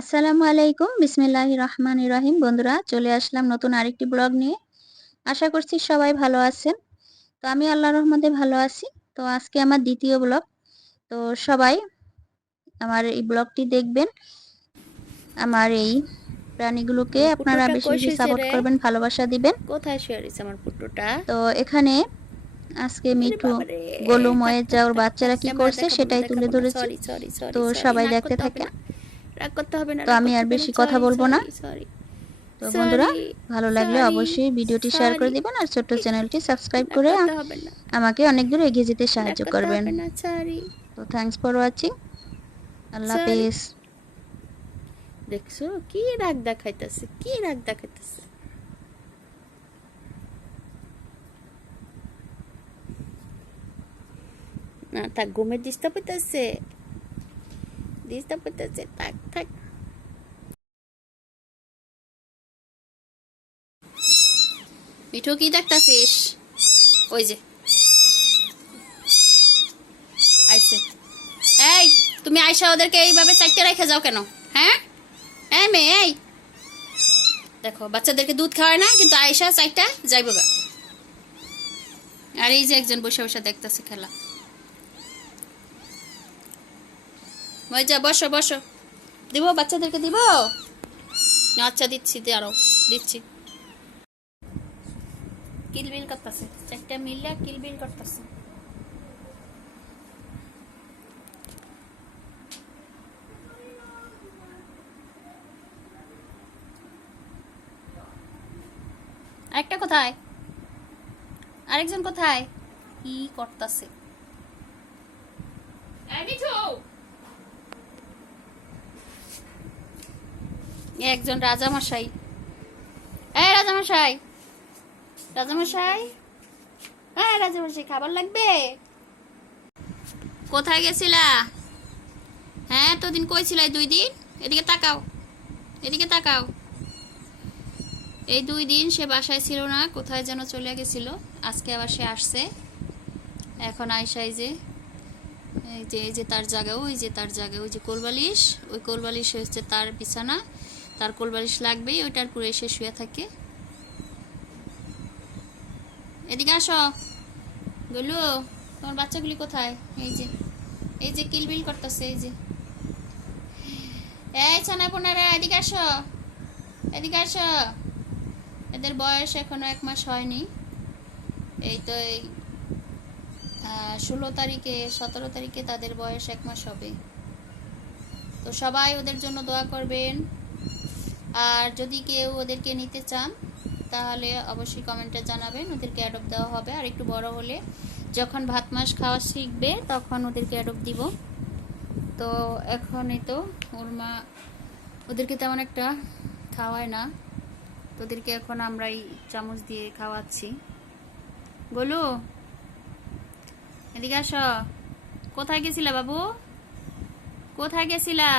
আসসালামু আলাইকুম, বিসমিল্লাহির রহমানির রহিম। বন্ধুরা, চলে আসলাম নতুন আরেকটি ব্লগ নিয়ে। আশা করছি সবাই ভালো আছেন। তো আমি আল্লাহর রহমতে ভালো আছি। তো আজকে আমার দ্বিতীয় ব্লগ। তো সবাই আমার এই ব্লগটি দেখবেন। আমার এই প্রাণীগুলোকে আমার আপনারা পুটুটা বেশি কই বেশি শুইছে সাপোর্ট রে? করবেন, ভালোবাসা দিবেন। কোথায় শুয়ে রয়েছে আমার পুটুটা? তো এখানে আজকে ওরে মিঠু, বাবা রে! গোলু, থাক ময়েজ থাক ওর থাক থাক, বাচ্চারা কি ক্যামেরা করছে দেখাবো না সেটাই তুলে দেখাবো না। ধরেছি। সরি সরি তো সরি সরি, সবাই রাগ দেখতে করতে হবে থাকেন। না, রাগ করতে হবে না, তো রাগ আমি করতে আর হবে না। বেশি কথা সরি বলবো না। সরি সরি তো বন্ধুরা, সরি ভালো লাগলে সরি অবশ্যই ভিডিওটি শেয়ার করে সরি। দিবেন আর ছোট্ট চ্যানেলটি সাবস্ক্রাইব রাগ করে করতে হবে না, আমাকে অনেক দূর এগিয়ে যেতে রাগ সাহায্য করতে করবেন। হবে না। সরি তো thanks for watching. Allah sorry. হাফেজ। দেখছো কি রাগ দেখাইতেছে, কি রাগ দেখাইতেছে। না থাক, ঘুমের ডিস্টার্ব হইতেছে, ডিস্টার্ব হইতেছে। থাক থাক। মিঠু, কি দেখতাছিস? ওই যে আইছে। এই, তুমি আয়সা ওদেরকে এইভাবে চাইতে রেখে যাও কেন? হ্যাঁ, এই মেয়ে, এই দেখো, বাচ্চাদেরকে দুধ খাওয়ায় না, কিন্তু আয়সা চাইটা যাইব গা। আর এই যে একজন বসে বসে দেখতেছে খেলা। ওই যা, বসো বসো। দিব বাচ্চাদেরকে, দিব। আচ্ছা দিচ্ছি, আরো দিচ্ছি। কিলবিল করতেছে, চারটা মিললে কিলবিল করতেছে। আরেকটা কোথায়? আরেকজন কোথায়? কি করতেছে? একজন রাজামশাই। এই রাজামশাই, রাজামশাই, হ্যাঁ রাজামশাই, খাবার লাগবে? কোথায় গেছিলা? হ্যাঁ, তোদিন কইছিলাই 2 দিন। এদিকে তাকাও, এদিকে তাকাও। এই 2 দিন সে বাসায় ছিল না, কোথায় যেন চলে গেছিল। আজকে আবার সে আসছে। এখন আইসাই যে এই যে তার জায়গা, ওই যে তার জায়গা, ওই যে কোলবালিশ, ওই কোলবালিশ হচ্ছে তার বিছানা। তার কোলবালিশ লাগবেই, ওইটার পুরো এসে শুয়ে থাকে। এদিকে আসো গলু, তোমার বাচ্চাগুলি কোথায়? এই যে, এই যে কিলবিল করতেছে, এই যে। এই ছানা পোনারা, এদিকে আসো, এদিকে আসো। এদের বয়স এখনো 1 মাস হয়নি। এই তো এই 16 তারিখে, 17 তারিখে তাদের বয়স 1 মাস হবে। তো সবাই ওদের জন্য দোয়া করবেন। আর যদি কেউ ওদেরকে নিতে চান তাহলে অবশ্যই কমেন্টে জানাবেন, ওদেরকে অ্যাডপ্ট দেওয়া হবে। আর একটু বড় হলে, যখন ভাত মাছ খাওয়া শিখবে, তখন ওদেরকে অ্যাডপ্ট দিব। তো এখনই তো ওর মা ওদেরকে তেমন একটা খাওয়ায় না, তো ওদেরকে এখন আমরাই চামচ দিয়ে খাওয়াচ্ছি। বলু, এদিকে আসো। কোথায় গেছিলা বাবু? কোথায় গেছিলা?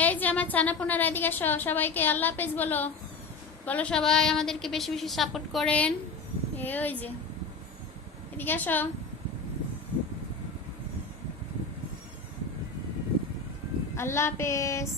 এই যে আমার ছানাপোনারা, এদিকে আসো। সবাইকে আল্লাহ হাফেজ বলো, বলো সবাই আমাদেরকে বেশি বেশি সাপোর্ট করেন। ওই যে, এদিকে আসো। আল্লাহ হাফেজ।